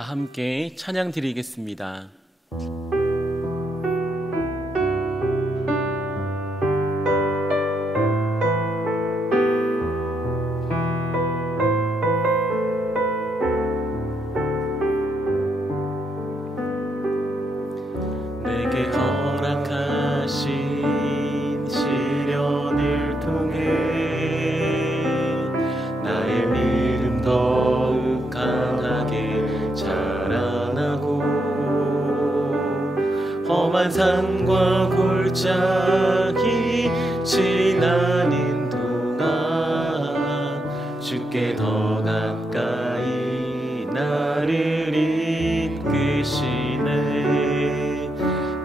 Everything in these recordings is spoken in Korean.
다 함께 찬양 드리겠습니다. 내게 허락하신 시련을 통해 나의 믿음 더욱 강하게 자라나고 험한 산과 골짜기 지나는 동안 주께 더 가까이 나를 이끄시네.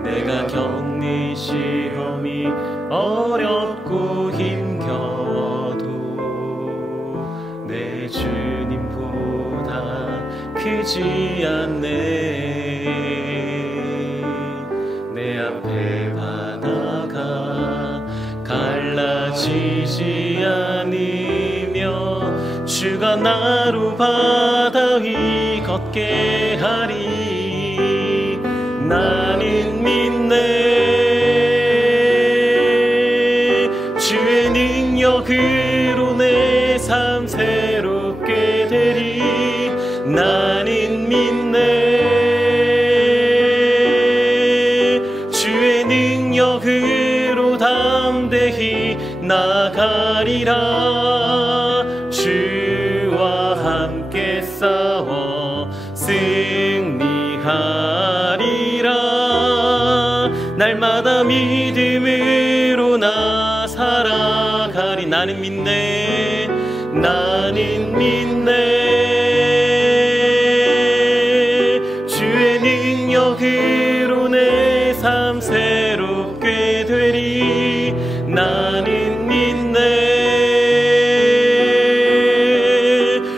내가 겪는 시험이 어렵고 힘겨워도 내 주님보다 크지 않네. 내 앞에 바다가 갈라지지 않으며 주가 나로 바다 위 걷게 하리. 나는 믿네. 주의 능력으로 내 삶 새롭게 되리. 나는 믿네. 주의 능력으로 담대히 나가리라. 주와 함께 싸워 승리하리라. 날마다 믿음으로 나 살아가리. 나는 믿네. 나는 믿네. 주의 능력으로 내 삶 새롭게 되리. 나는 믿네.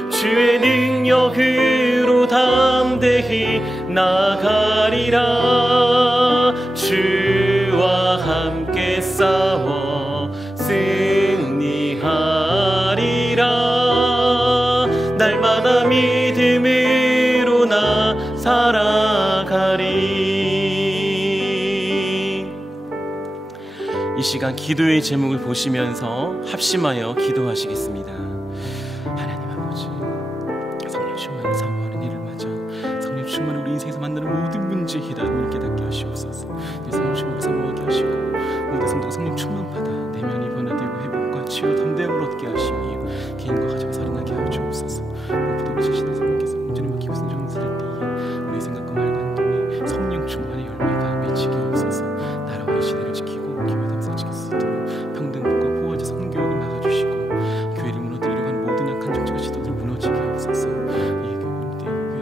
주의 능력으로 담대히 나가리라. 주와 함께 싸워 승리하리라. 날마다 믿음으로 나 살아가리. 이 시간 기도의 제목을 보시면서 합심하여 기도하시겠습니다. 하나님 아버지, 성령 충만을 사모하는 일을 맞아 성령 충만을 우리 인생에서 만나는 모든 문제의 해답을 깨닫게 하시옵소서. 성령 충만을 사모하게 하시고 모든 성도가 성령 충만 받아 내면이 변화되고 회복과 치유 담대함을 얻게 하시며 개인과 가정이 살아나게 하여 주옵소서. 무엇보다 우리 자신의 성령께서 온전히 맡기고 순종을 살 때에 우리의 생각과 말과 행동에 성령 충만의 열매가 맺히게 하옵소서. 나라와 이 시대를 지키고 기회와 담을 지킬 수 있도록 평등과 보호자 성교육을 막아주시고 교회를 무너뜨리려고 하는 모든 악한 정책과 시도들 무너지게 하옵소서. 이 교회를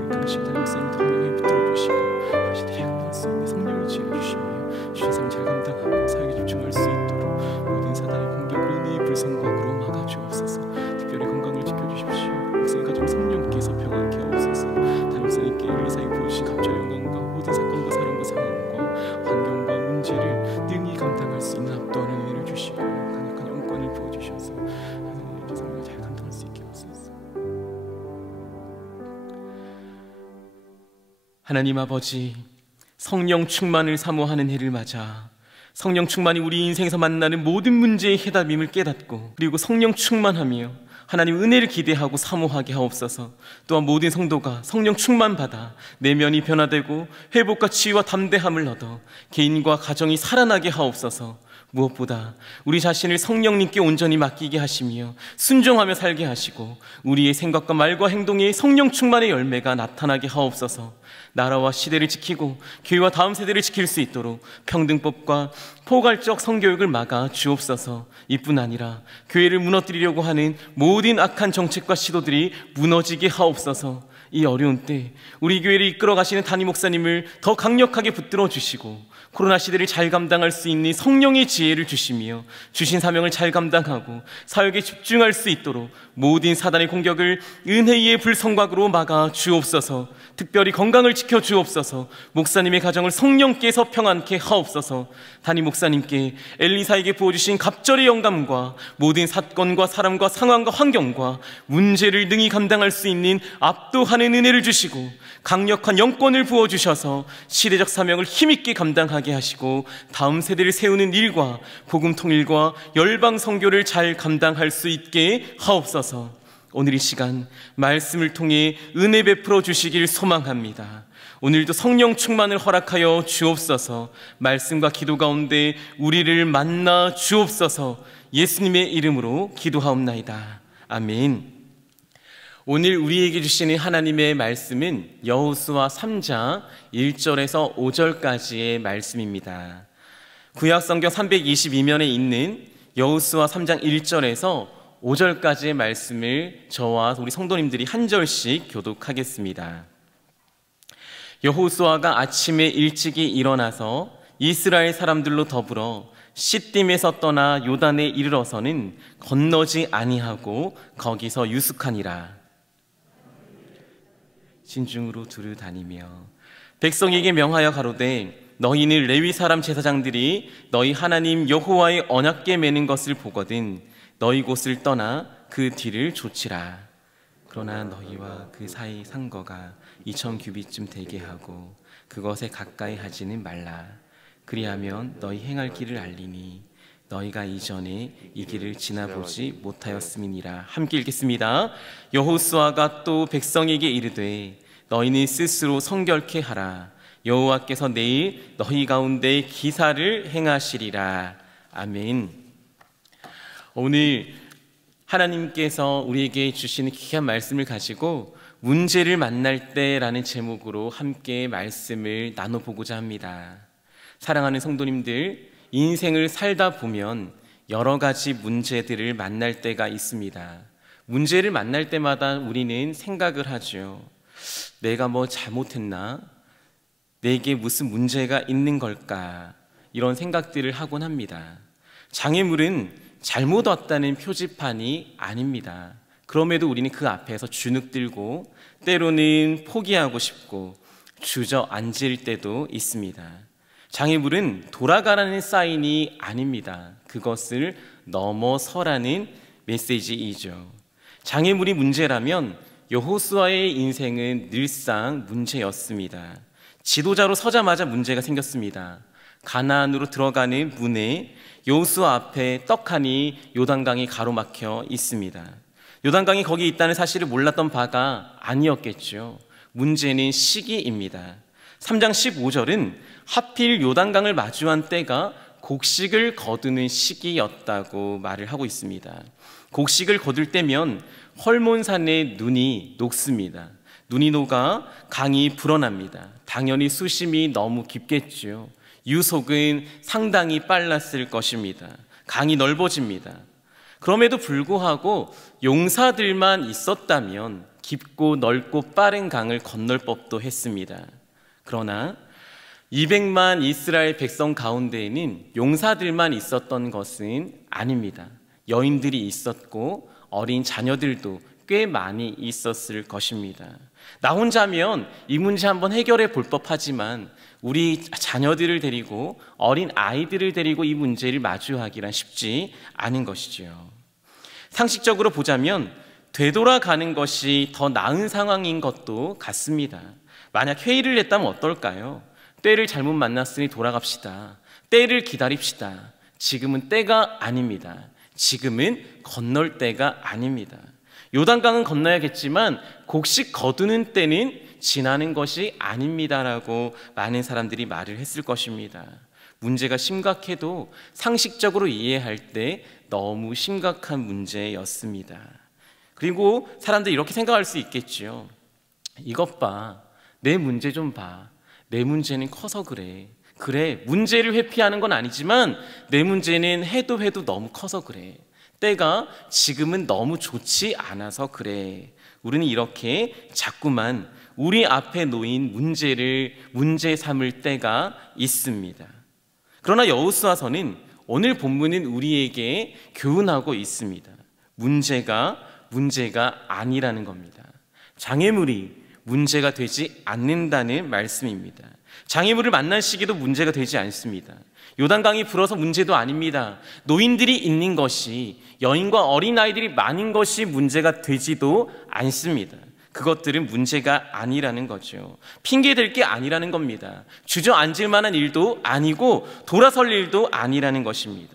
가르치는 담임 목사님 성령에 붙들어주시고 다시들이 행동할 수 있는 성령을 지어주시며 주신 삶을 잘 감당하고 사역에 집중할 수 있도록 모든 사단의 공격을 은혜의 불성광으로 막아주옵소서. 특별히 건강을 지켜주십시오. 목사님 가정 성령께서 평안케 하옵소서. 담임 목사님께 의사에 보여주신 갑절의 영광과 모든 사건과 사람과 상황과 환경과 문제를 능히 감당할 수 있는 압도하는 은혜를 주시고 강력한 영권을 부어주셔서 하나님의 성령을 잘 감당할 수 있게 하옵소서. 하나님 아버지, 성령 충만을 사모하는 해를 맞아 성령 충만이 우리 인생에서 만나는 모든 문제의 해답임을 깨닫고 그리고 성령 충만하며 하나님 은혜를 기대하고 사모하게 하옵소서. 또한 모든 성도가 성령 충만받아 내면이 변화되고 회복과 치유와 담대함을 얻어 개인과 가정이 살아나게 하옵소서. 무엇보다 우리 자신을 성령님께 온전히 맡기게 하시며 순종하며 살게 하시고 우리의 생각과 말과 행동에 성령 충만의 열매가 나타나게 하옵소서. 나라와 시대를 지키고 교회와 다음 세대를 지킬 수 있도록 평등법과 포괄적 성교육을 막아 주옵소서. 이뿐 아니라 교회를 무너뜨리려고 하는 모든 악한 정책과 시도들이 무너지게 하옵소서. 이 어려운 때 우리 교회를 이끌어 가시는 담임 목사님을 더 강력하게 붙들어 주시고 코로나 시대를 잘 감당할 수 있는 성령의 지혜를 주시며 주신 사명을 잘 감당하고 사역에 집중할 수 있도록 모든 사단의 공격을 은혜의 불성곽으로 막아 주옵소서. 특별히 건강을 지켜 주옵소서. 목사님의 가정을 성령께서 평안케 하옵소서. 담임 목사님께 엘리사에게 부어주신 갑절의 영감과 모든 사건과 사람과 상황과 환경과 문제를 능히 감당할 수 있는 압도하는 충만한 은혜를 주시고 강력한 영권을 부어주셔서 시대적 사명을 힘있게 감당하게 하시고 다음 세대를 세우는 일과 복음 통일과 열방 선교를 잘 감당할 수 있게 하옵소서. 오늘 이 시간 말씀을 통해 은혜 베풀어 주시길 소망합니다. 오늘도 성령 충만을 허락하여 주옵소서. 말씀과 기도 가운데 우리를 만나 주옵소서. 예수님의 이름으로 기도하옵나이다. 아멘. 오늘 우리에게 주시는 하나님의 말씀은 여호수아 3장 1절에서 5절까지의 말씀입니다. 구약성경 322면에 있는 여호수아 3장 1절에서 5절까지의 말씀을 저와 우리 성도님들이 한 절씩 교독하겠습니다. 여호수아가 아침에 일찍이 일어나서 이스라엘 사람들로 더불어 시딤에서 떠나 요단에 이르러서는 건너지 아니하고 거기서 유숙하니라. 진중으로 두루 다니며 백성에게 명하여 가로되 너희는 레위 사람 제사장들이 너희 하나님 여호와의 언약궤 매는 것을 보거든 너희 곳을 떠나 그 뒤를 좇으라. 그러나 너희와 그 사이 상거가 2000 규빗쯤 되게 하고 그것에 가까이 하지는 말라. 그리하면 너희 행할 길을 알리니 너희가 이전에 이 길을 지나보지 못하였음이니라. 함께 읽겠습니다. 여호수아가 또 백성에게 이르되 너희는 스스로 성결케 하라. 여호와께서 내일 너희 가운데 기사를 행하시리라. 아멘. 오늘 하나님께서 우리에게 주시는 귀한 말씀을 가지고 문제를 만날 때라는 제목으로 함께 말씀을 나눠보고자 합니다. 사랑하는 성도님들, 인생을 살다 보면 여러 가지 문제들을 만날 때가 있습니다. 문제를 만날 때마다 우리는 생각을 하죠. 내가 뭐 잘못했나? 내게 무슨 문제가 있는 걸까? 이런 생각들을 하곤 합니다. 장애물은 잘못 왔다는 표지판이 아닙니다. 그럼에도 우리는 그 앞에서 주눅들고 때로는 포기하고 싶고 주저앉을 때도 있습니다. 장애물은 돌아가라는 사인이 아닙니다. 그것을 넘어서라는 메시지이죠. 장애물이 문제라면 여호수아의 인생은 늘상 문제였습니다. 지도자로 서자마자 문제가 생겼습니다. 가나안으로 들어가는 문에 여호수아 앞에 떡하니 요단강이 가로막혀 있습니다. 요단강이 거기 있다는 사실을 몰랐던 바가 아니었겠죠. 문제는 시기입니다. 3장 15절은 하필 요단강을 마주한 때가 곡식을 거두는 시기였다고 말을 하고 있습니다. 곡식을 거둘 때면 헐몬산의 눈이 녹습니다. 눈이 녹아 강이 불어납니다. 당연히 수심이 너무 깊겠죠. 유속은 상당히 빨랐을 것입니다. 강이 넓어집니다. 그럼에도 불구하고 용사들만 있었다면 깊고 넓고 빠른 강을 건널 법도 했습니다. 그러나 200만 이스라엘 백성 가운데에는 용사들만 있었던 것은 아닙니다. 여인들이 있었고 어린 자녀들도 꽤 많이 있었을 것입니다. 나 혼자면 이 문제 한번 해결해 볼 법하지만 우리 자녀들을 데리고 어린 아이들을 데리고 이 문제를 마주하기란 쉽지 않은 것이죠. 상식적으로 보자면 되돌아가는 것이 더 나은 상황인 것도 같습니다. 만약 회의를 했다면 어떨까요? 때를 잘못 만났으니 돌아갑시다. 때를 기다립시다. 지금은 때가 아닙니다. 지금은 건널 때가 아닙니다. 요단강은 건너야겠지만 곡식 거두는 때는 지나는 것이 아닙니다라고 많은 사람들이 말을 했을 것입니다. 문제가 심각해도 상식적으로 이해할 때 너무 심각한 문제였습니다. 그리고 사람들이 이렇게 생각할 수 있겠죠. 이것 봐. 내 문제 좀 봐. 내 문제는 커서 그래. 그래, 문제를 회피하는 건 아니지만 내 문제는 해도 너무 커서 그래. 때가 지금은 너무 좋지 않아서 그래. 우리는 이렇게 자꾸만 우리 앞에 놓인 문제를 문제 삼을 때가 있습니다. 그러나 여호수아서는 오늘 본문은 우리에게 교훈하고 있습니다. 문제가 아니라는 겁니다. 장애물이 문제가 되지 않는다는 말씀입니다. 장애물을 만난 시기도 문제가 되지 않습니다. 요단강이 불어서 문제도 아닙니다. 노인들이 있는 것이, 여인과 어린아이들이 많은 것이 문제가 되지도 않습니다. 그것들은 문제가 아니라는 거죠. 핑계댈 게 아니라는 겁니다. 주저앉을 만한 일도 아니고 돌아설 일도 아니라는 것입니다.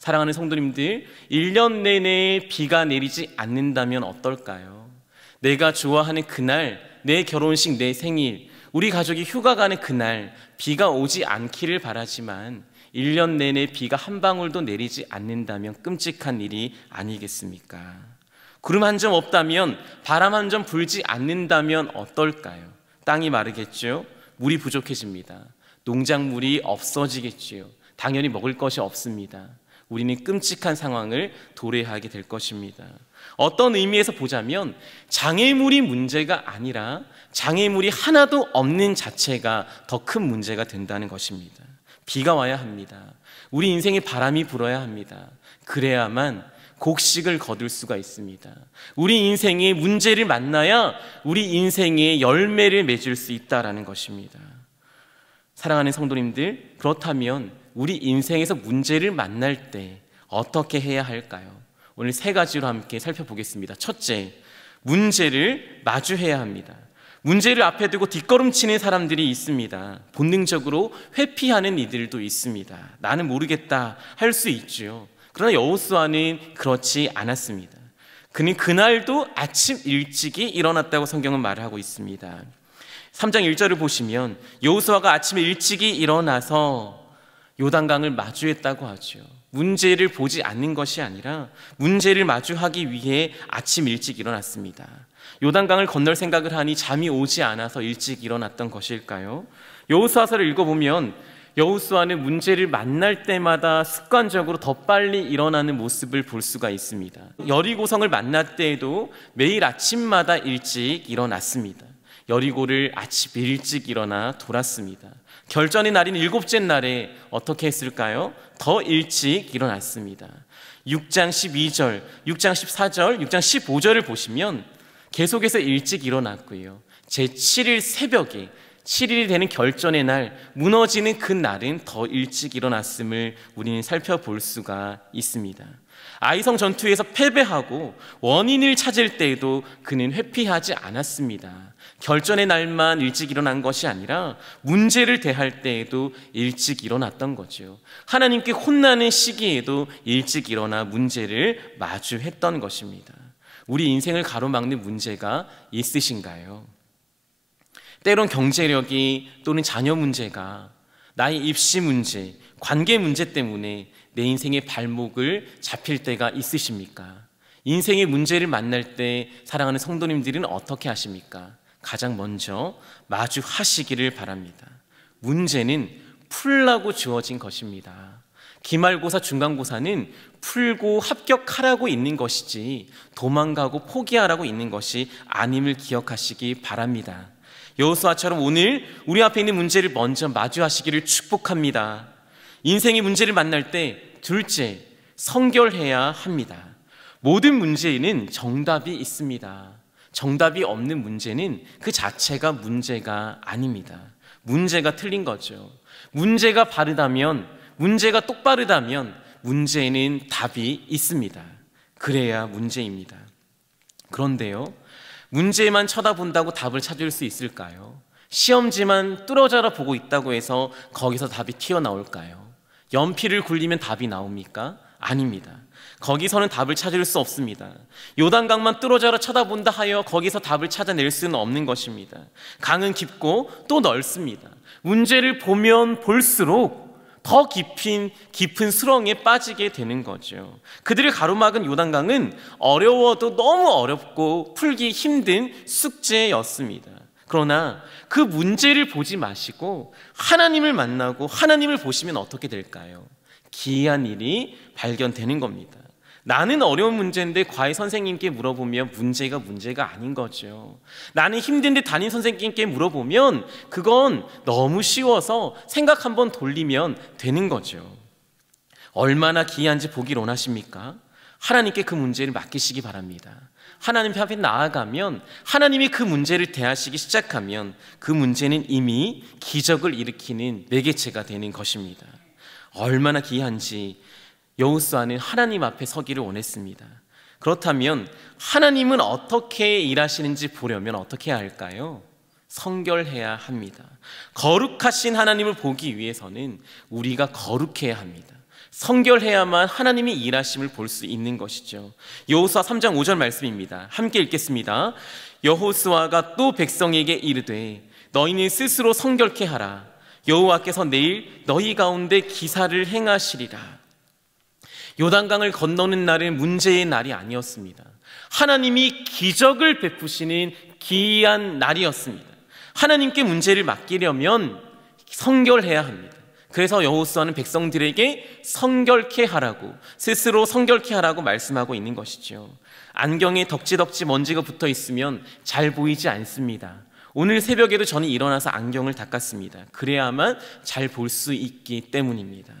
사랑하는 성도님들, 1년 내내 비가 내리지 않는다면 어떨까요? 내가 좋아하는 그날, 내 결혼식, 내 생일, 우리 가족이 휴가 가는 그날 비가 오지 않기를 바라지만 1년 내내 비가 한 방울도 내리지 않는다면 끔찍한 일이 아니겠습니까? 구름 한 점 없다면, 바람 한 점 불지 않는다면 어떨까요? 땅이 마르겠죠? 물이 부족해집니다. 농작물이 없어지겠지요. 당연히 먹을 것이 없습니다. 우리는 끔찍한 상황을 도래하게 될 것입니다. 어떤 의미에서 보자면 장애물이 문제가 아니라 장애물이 하나도 없는 자체가 더 큰 문제가 된다는 것입니다. 비가 와야 합니다. 우리 인생에 바람이 불어야 합니다. 그래야만 곡식을 거둘 수가 있습니다. 우리 인생에 문제를 만나야 우리 인생에 열매를 맺을 수 있다는 것입니다. 사랑하는 성도님들, 그렇다면 우리 인생에서 문제를 만날 때 어떻게 해야 할까요? 오늘 3가지로 함께 살펴보겠습니다. 첫째, 문제를 마주해야 합니다. 문제를 앞에 두고 뒷걸음치는 사람들이 있습니다. 본능적으로 회피하는 이들도 있습니다. 나는 모르겠다 할 수 있죠. 그러나 여호수아는 그렇지 않았습니다. 그는 그날도 아침 일찍이 일어났다고 성경은 말을 하고 있습니다. 3장 1절을 보시면 여호수아가 아침에 일찍이 일어나서 요단강을 마주했다고 하죠. 문제를 보지 않는 것이 아니라 문제를 마주하기 위해 아침 일찍 일어났습니다. 요단강을 건널 생각을 하니 잠이 오지 않아서 일찍 일어났던 것일까요? 여호수아서를 읽어보면 여호수아는 문제를 만날 때마다 습관적으로 더 빨리 일어나는 모습을 볼 수가 있습니다. 여리고성을 만날 때에도 매일 아침마다 일찍 일어났습니다. 여리고를 아침 일찍 일어나 돌았습니다. 결전의 날인 7째 날에 어떻게 했을까요? 더 일찍 일어났습니다. 6장 12절, 6장 14절, 6장 15절을 보시면 계속해서 일찍 일어났고요. 제7일 새벽에 7일이 되는 결전의 날, 무너지는 그 날은 더 일찍 일어났음을 우리는 살펴볼 수가 있습니다. 아이성 전투에서 패배하고 원인을 찾을 때에도 그는 회피하지 않았습니다. 결전의 날만 일찍 일어난 것이 아니라 문제를 대할 때에도 일찍 일어났던 거죠. 하나님께 혼나는 시기에도 일찍 일어나 문제를 마주했던 것입니다. 우리 인생을 가로막는 문제가 있으신가요? 때론 경제력이 또는 자녀 문제가, 나의 입시 문제, 관계 문제 때문에 내 인생의 발목을 잡힐 때가 있으십니까? 인생의 문제를 만날 때 사랑하는 성도님들은 어떻게 하십니까? 가장 먼저 마주하시기를 바랍니다. 문제는 풀라고 주어진 것입니다. 기말고사, 중간고사는 풀고 합격하라고 있는 것이지 도망가고 포기하라고 있는 것이 아님을 기억하시기 바랍니다. 여호수아처럼 오늘 우리 앞에 있는 문제를 먼저 마주하시기를 축복합니다. 인생의 문제를 만날 때 둘째, 성결해야 합니다. 모든 문제에는 정답이 있습니다. 정답이 없는 문제는 그 자체가 문제가 아닙니다. 문제가 틀린 거죠. 문제가 바르다면, 문제가 똑바르다면 문제에는 답이 있습니다. 그래야 문제입니다. 그런데요, 문제만 쳐다본다고 답을 찾을 수 있을까요? 시험지만 뚫어져라 보고 있다고 해서 거기서 답이 튀어나올까요? 연필을 굴리면 답이 나옵니까? 아닙니다. 거기서는 답을 찾을 수 없습니다. 요단강만 뚫어져라 쳐다본다 하여 거기서 답을 찾아낼 수는 없는 것입니다. 강은 깊고 또 넓습니다. 문제를 보면 볼수록 더 깊은 수렁에 빠지게 되는 거죠. 그들을 가로막은 요단강은 어려워도 너무 어렵고 풀기 힘든 숙제였습니다. 그러나 그 문제를 보지 마시고 하나님을 만나고 하나님을 보시면 어떻게 될까요? 기이한 일이 발견되는 겁니다. 나는 어려운 문제인데 과외 선생님께 물어보면 문제가 아닌 거죠. 나는 힘든데 담임 선생님께 물어보면 그건 너무 쉬워서 생각 한번 돌리면 되는 거죠. 얼마나 기이한지 보길 원하십니까? 하나님께 그 문제를 맡기시기 바랍니다. 하나님 앞에 나아가면 하나님이 그 문제를 대하시기 시작하면 그 문제는 이미 기적을 일으키는 매개체가 되는 것입니다. 얼마나 기이한지 여호수아는 하나님 앞에 서기를 원했습니다. 그렇다면 하나님은 어떻게 일하시는지 보려면 어떻게 해야 할까요? 성결해야 합니다. 거룩하신 하나님을 보기 위해서는 우리가 거룩해야 합니다. 성결해야만 하나님이 일하심을 볼 수 있는 것이죠. 여호수아 3장 5절 말씀입니다. 함께 읽겠습니다. 여호수아가 또 백성에게 이르되 너희는 스스로 성결케 하라. 여호와께서 내일 너희 가운데 기사를 행하시리라. 요단강을 건너는 날은 문제의 날이 아니었습니다. 하나님이 기적을 베푸시는 기이한 날이었습니다. 하나님께 문제를 맡기려면 성결해야 합니다. 그래서 여호수아는 백성들에게 성결케 하라고, 스스로 성결케 하라고 말씀하고 있는 것이죠. 안경에 덕지덕지 먼지가 붙어 있으면 잘 보이지 않습니다. 오늘 새벽에도 저는 일어나서 안경을 닦았습니다. 그래야만 잘 볼 수 있기 때문입니다.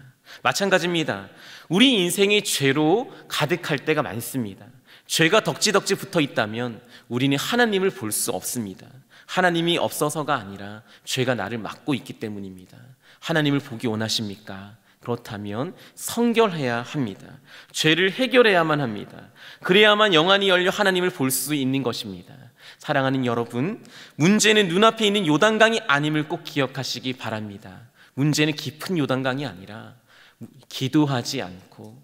마찬가지입니다. 우리 인생이 죄로 가득할 때가 많습니다. 죄가 덕지덕지 붙어 있다면 우리는 하나님을 볼 수 없습니다. 하나님이 없어서가 아니라 죄가 나를 막고 있기 때문입니다. 하나님을 보기 원하십니까? 그렇다면 성결해야 합니다. 죄를 해결해야만 합니다. 그래야만 영안이 열려 하나님을 볼 수 있는 것입니다. 사랑하는 여러분, 문제는 눈앞에 있는 요단강이 아님을 꼭 기억하시기 바랍니다. 문제는 깊은 요단강이 아니라 기도하지 않고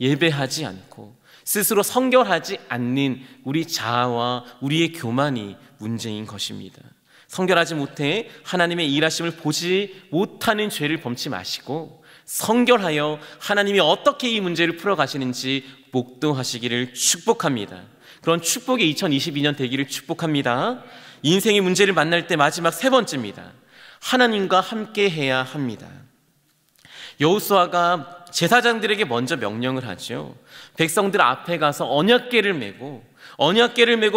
예배하지 않고 스스로 성결하지 않는 우리 자아와 우리의 교만이 문제인 것입니다. 성결하지 못해 하나님의 일하심을 보지 못하는 죄를 범치 마시고 성결하여 하나님이 어떻게 이 문제를 풀어가시는지 목도하시기를 축복합니다. 그런 축복의 2022년 되기를 축복합니다. 인생의 문제를 만날 때 마지막 세 번째입니다. 하나님과 함께 해야 합니다. 여호수아가 제사장들에게 먼저 명령을 하죠. 백성들 앞에 가서 언약궤를 메고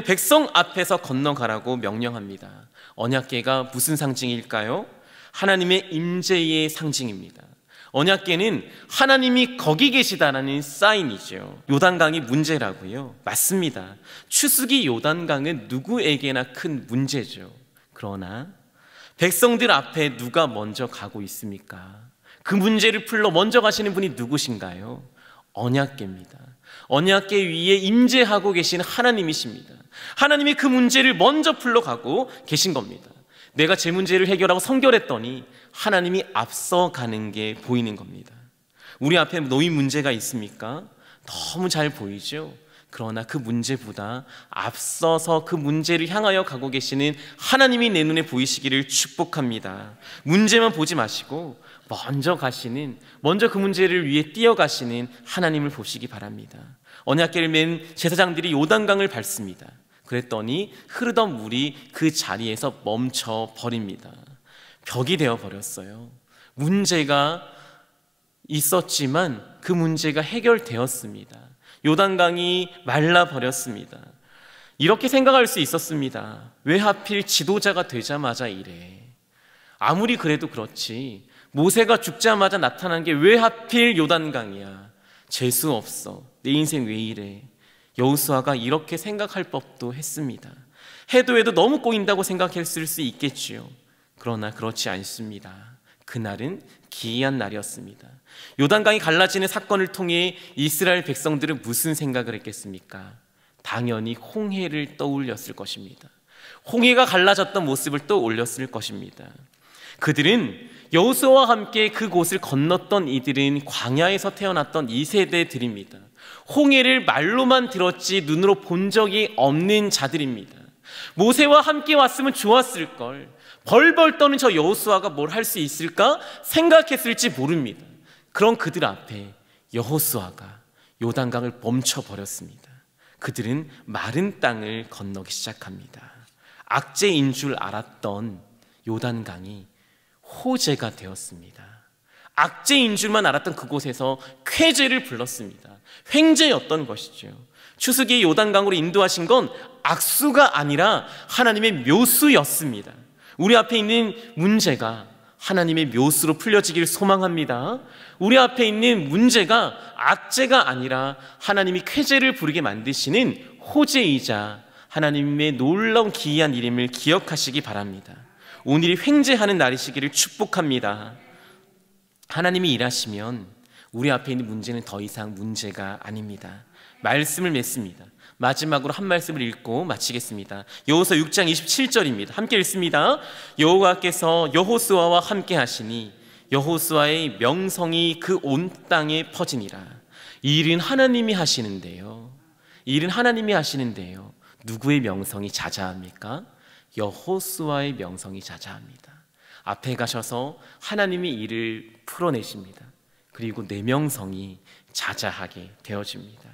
백성 앞에서 건너가라고 명령합니다. 언약궤가 무슨 상징일까요? 하나님의 임재의 상징입니다. 언약궤는 하나님이 거기 계시다라는 사인이죠. 요단강이 문제라고요? 맞습니다. 추수기 요단강은 누구에게나 큰 문제죠. 그러나 백성들 앞에 누가 먼저 가고 있습니까? 그 문제를 풀러 먼저 가시는 분이 누구신가요? 언약궤입니다. 언약궤 위에 임재하고 계신 하나님이십니다. 하나님이 그 문제를 먼저 풀러 가고 계신 겁니다. 내가 제 문제를 해결하고 성결했더니 하나님이 앞서가는 게 보이는 겁니다. 우리 앞에 놓인 문제가 있습니까? 너무 잘 보이죠? 그러나 그 문제보다 앞서서 그 문제를 향하여 가고 계시는 하나님이 내 눈에 보이시기를 축복합니다. 문제만 보지 마시고 먼저 그 문제를 위해 뛰어가시는 하나님을 보시기 바랍니다. 언약궤를 맨 제사장들이 요단강을 밟습니다. 그랬더니 흐르던 물이 그 자리에서 멈춰 버립니다. 벽이 되어 버렸어요. 문제가 있었지만 그 문제가 해결되었습니다. 요단강이 말라 버렸습니다. 이렇게 생각할 수 있었습니다. 왜 하필 지도자가 되자마자 이래? 아무리 그래도 그렇지 모세가 죽자마자 나타난 게 왜 하필 요단강이야? 재수 없어. 내 인생 왜 이래? 여호수아가 이렇게 생각할 법도 했습니다. 해도 너무 꼬인다고 생각했을 수 있겠지요. 그러나 그렇지 않습니다. 그날은 기이한 날이었습니다. 요단강이 갈라지는 사건을 통해 이스라엘 백성들은 무슨 생각을 했겠습니까? 당연히 홍해를 떠올렸을 것입니다. 홍해가 갈라졌던 모습을 떠올렸을 것입니다. 그들은 여호수아와 함께 그곳을 건넜던 이들은 광야에서 태어났던 2세대들입니다. 홍해를 말로만 들었지 눈으로 본 적이 없는 자들입니다. 모세와 함께 왔으면 좋았을 걸. 벌벌 떠는 저 여호수아가 뭘 할 수 있을까 생각했을지 모릅니다. 그런 그들 앞에 여호수아가 요단강을 멈춰버렸습니다. 그들은 마른 땅을 건너기 시작합니다. 악재인 줄 알았던 요단강이 호재가 되었습니다. 악재인 줄만 알았던 그곳에서 쾌재를 불렀습니다. 횡재였던 것이죠. 추수기 요단강으로 인도하신 건 악수가 아니라 하나님의 묘수였습니다. 우리 앞에 있는 문제가 하나님의 묘수로 풀려지길 소망합니다. 우리 앞에 있는 문제가 악재가 아니라 하나님이 쾌재를 부르게 만드시는 호재이자 하나님의 놀라운 기이한 이름을 기억하시기 바랍니다. 오늘이 횡재하는 날이시기를 축복합니다. 하나님이 일하시면 우리 앞에 있는 문제는 더 이상 문제가 아닙니다. 말씀을 맺습니다. 마지막으로 한 말씀을 읽고 마치겠습니다. 여호수아 6장 27절입니다. 함께 읽습니다. 여호와께서 여호수아와 함께 하시니 여호수아의 명성이 그 온 땅에 퍼지니라. 이 일은 하나님이 하시는데요. 이 일은 하나님이 하시는데요. 누구의 명성이 자자합니까? 여호수아의 명성이 자자합니다. 앞에 가셔서 하나님이 일을 풀어내십니다. 그리고 내 명성이 자자하게 되어집니다.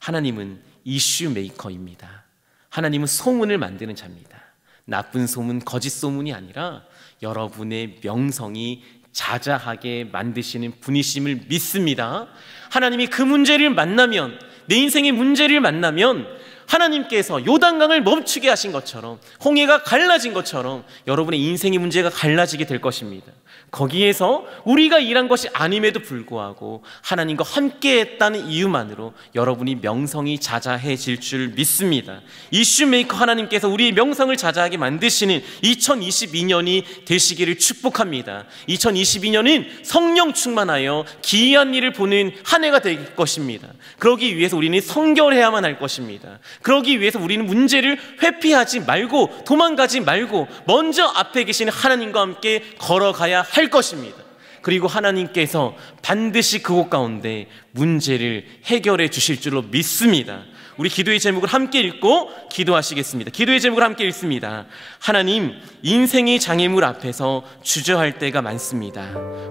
하나님은 이슈 메이커입니다. 하나님은 소문을 만드는 자입니다. 나쁜 소문, 거짓 소문이 아니라 여러분의 명성이 자자하게 만드시는 분이심을 믿습니다. 하나님이 그 문제를 만나면, 내 인생의 문제를 만나면 하나님께서 요단강을 멈추게 하신 것처럼, 홍해가 갈라진 것처럼 여러분의 인생의 문제가 갈라지게 될 것입니다. 거기에서 우리가 일한 것이 아님에도 불구하고 하나님과 함께 했다는 이유만으로 여러분이 명성이 자자해질 줄 믿습니다. 이슈메이커 하나님께서 우리의 명성을 자자하게 만드시는 2022년이 되시기를 축복합니다. 2022년은 성령 충만하여 기이한 일을 보는 한 해가 될 것입니다. 그러기 위해서 우리는 성결해야만 할 것입니다. 그러기 위해서 우리는 문제를 회피하지 말고 도망가지 말고 먼저 앞에 계시는 하나님과 함께 걸어가야 할 것입니다. 그리고 하나님께서 반드시 그곳 가운데 문제를 해결해 주실 줄로 믿습니다. 우리 기도의 제목을 함께 읽고 기도하시겠습니다. 기도의 제목을 함께 읽습니다. 하나님, 인생의 장애물 앞에서 주저할 때가 많습니다.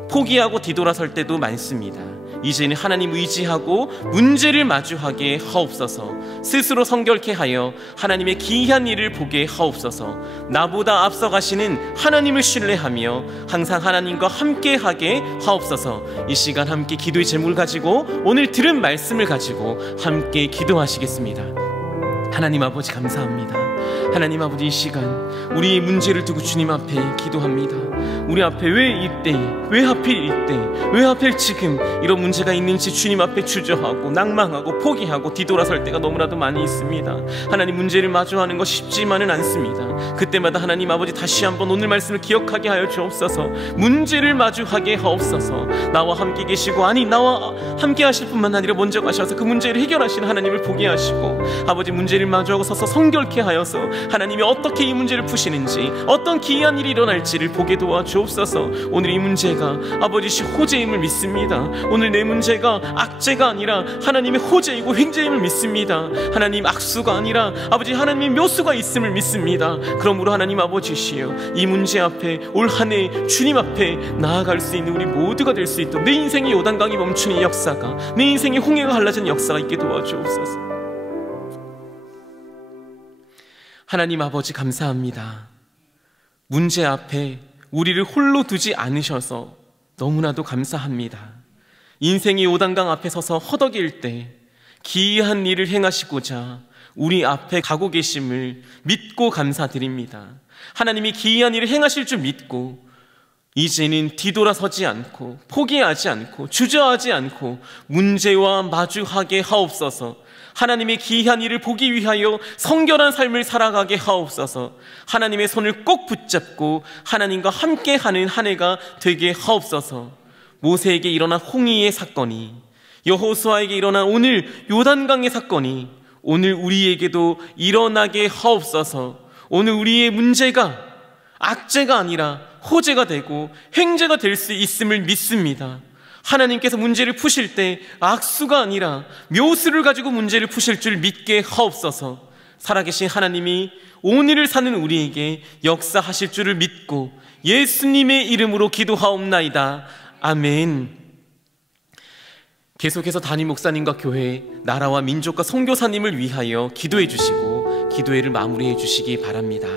포기하고 뒤돌아설 때도 많습니다. 이제는 하나님 의지하고 문제를 마주하게 하옵소서. 스스로 성결케 하여 하나님의 기이한 일을 보게 하옵소서. 나보다 앞서가시는 하나님을 신뢰하며 항상 하나님과 함께하게 하옵소서. 이 시간 함께 기도의 제목을 가지고 오늘 들은 말씀을 가지고 함께 기도하시겠습니다. 하나님 아버지 감사합니다. 하나님 아버지, 이 시간 우리의 문제를 두고 주님 앞에 기도합니다. 우리 앞에 왜 이때, 왜 하필 이때, 왜 하필 지금 이런 문제가 있는지 주님 앞에 주저하고 낭망하고 포기하고 뒤돌아설 때가 너무나도 많이 있습니다. 하나님, 문제를 마주하는 것이 쉽지만은 않습니다. 그때마다 하나님 아버지 다시 한번 오늘 말씀을 기억하게 하여 주옵소서. 문제를 마주하게 하옵소서. 나와 함께 계시고, 아니 나와 함께 하실 뿐만 아니라 먼저 가셔서 그 문제를 해결하시는 하나님을 보게 하시고, 아버지 문제를 마주하고 서서 성결케 하여서 하나님이 어떻게 이 문제를 푸시는지, 어떤 기이한 일이 일어날지를 보게 도와주옵소서. 오늘 이 문제가 아버지시 호재임을 믿습니다. 오늘 내 문제가 악재가 아니라 하나님의 호재이고 횡재임을 믿습니다. 하나님, 악수가 아니라 아버지 하나님의 묘수가 있음을 믿습니다. 그러므로 하나님 아버지시여, 이 문제 앞에 올 한 해 주님 앞에 나아갈 수 있는 우리 모두가 될 수 있도록 내 인생의 요단강이 멈추는 역사가, 내 인생의 홍해가 갈라지는 역사가 있게 도와주옵소서. 하나님 아버지 감사합니다. 문제 앞에 우리를 홀로 두지 않으셔서 너무나도 감사합니다. 인생의 요단강 앞에 서서 허덕일 때 기이한 일을 행하시고자 우리 앞에 가고 계심을 믿고 감사드립니다. 하나님이 기이한 일을 행하실 줄 믿고 이제는 뒤돌아서지 않고 포기하지 않고 주저하지 않고 문제와 마주하게 하옵소서. 하나님의 기이한 일을 보기 위하여 성결한 삶을 살아가게 하옵소서. 하나님의 손을 꼭 붙잡고 하나님과 함께하는 한 해가 되게 하옵소서. 모세에게 일어난 홍해의 사건이, 여호수아에게 일어난 오늘 요단강의 사건이 오늘 우리에게도 일어나게 하옵소서. 오늘 우리의 문제가 악재가 아니라 호재가 되고 횡재가 될 수 있음을 믿습니다. 하나님께서 문제를 푸실 때 악수가 아니라 묘수를 가지고 문제를 푸실 줄 믿게 하옵소서. 살아계신 하나님이 오늘을 사는 우리에게 역사하실 줄을 믿고 예수님의 이름으로 기도하옵나이다. 아멘. 계속해서 담임 목사님과 교회, 나라와 민족과 선교사님을 위하여 기도해 주시고 기도회를 마무리해 주시기 바랍니다.